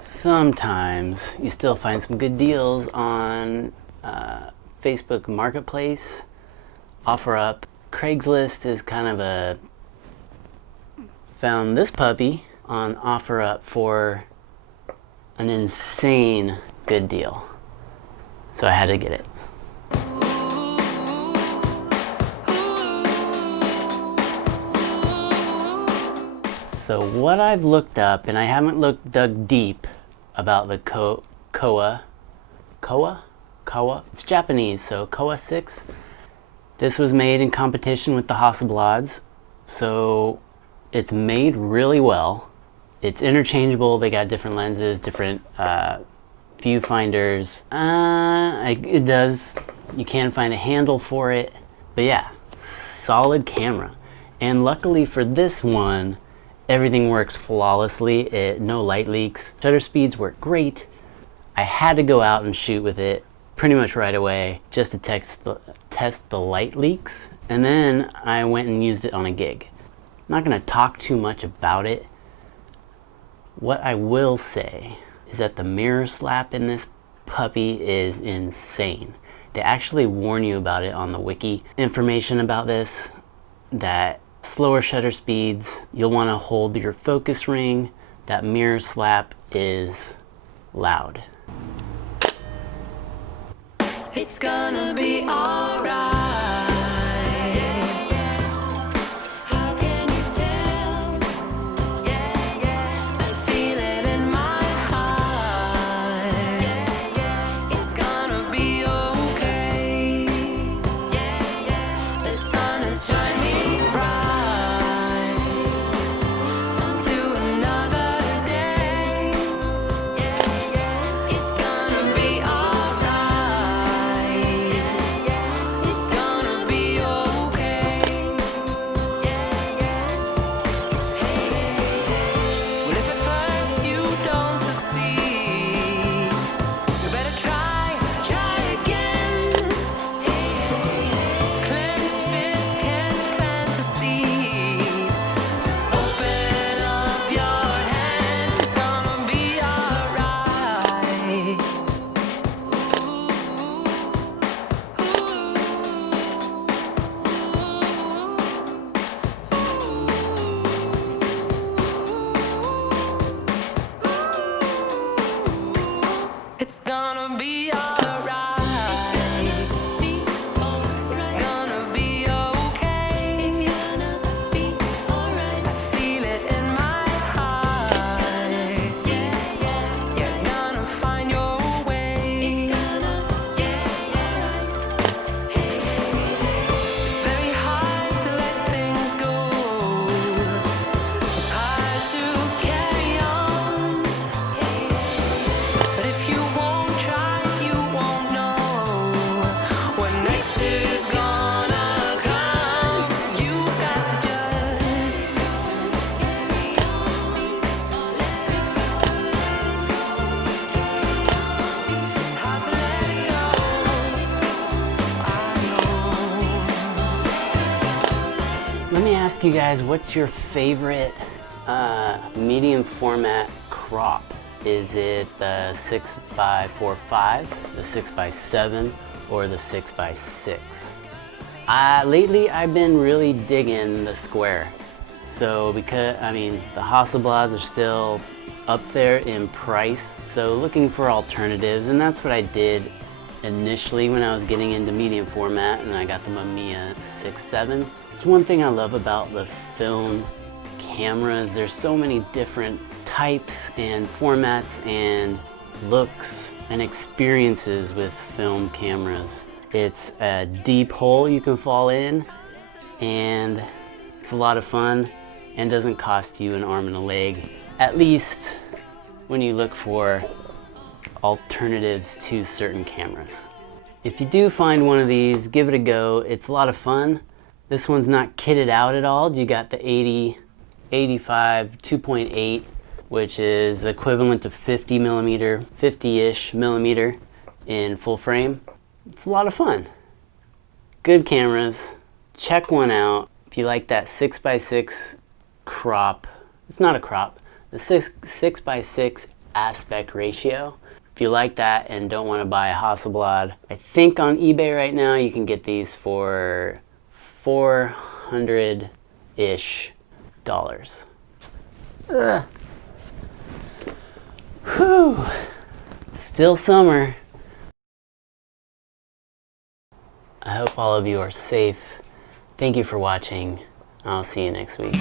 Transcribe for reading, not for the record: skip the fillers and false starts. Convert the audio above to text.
sometimes you still find some good deals on Facebook Marketplace, OfferUp. Craigslist is kind of a... Found this puppy on OfferUp for an insane good deal. So I had to get it. So what I've looked up, and I haven't dug deep about the Kowa, it's Japanese, so Kowa Six. This was made in competition with the Hasselblads, so it's made really well. It's interchangeable. They got different lenses, different viewfinders. You can find a handle for it, but yeah, solid camera. And luckily for this one, everything works flawlessly. No light leaks. Shutter speeds work great. I had to go out and shoot with it pretty much right away just to test the light leaks. And then I went and used it on a gig. I'm not gonna talk too much about it. What I will say is that the mirror slap in this puppy is insane. They actually warn you about it on the wiki. Information about this, that slower shutter speeds, you'll want to hold your focus ring. That mirror slap is loud. It's gonna be alright. How can you tell? I feel it in my heart. It's gonna be okay. The sun is shining bright to another day. It's gonna be alright. It's gonna be okay. Well, if at first you don't succeed, you better try again. Clenched fist can plant a seed. Just open up your hands. It's gonna be alright. It's gonna be alright. It's gonna be alright. It's gonna be okay. It's gonna be alright. I feel it in my heart. It's gonna, You're gonna find your way. It's gonna, alright. It's very hard to let things go. It's hard to carry on. But if you won't try, you won't know what next is gonna come. You've got to just carry on. Let it go. Hard to let it go. I know. Let me ask you guys, what's your favorite medium format crop? Is it the 6x45, the 6x7, or the 6x6? Lately I've been really digging the square. So because, the Hasselblads are still up there in price. So looking for alternatives, and that's what I did initially when I was getting into medium format, and I got the Mamiya 6.7. It's one thing I love about the film cameras. There's so many different types and formats and looks and experiences with film cameras. It's a deep hole you can fall in, and it's a lot of fun and doesn't cost you an arm and a leg, at least when you look for alternatives to certain cameras. If you do find one of these, give it a go. It's a lot of fun. This one's not kitted out at all. You got the 85 2.8, which is equivalent to 50-ish millimeter in full frame. It's a lot of fun. Good cameras. Check one out. If you like that 6x6 crop, it's not a crop, the 6x6 aspect ratio. If you like that and don't want to buy a Hasselblad, I think on eBay right now you can get these for $400-ish. Whew. Still summer. I hope all of you are safe. Thank you for watching. I'll see you next week.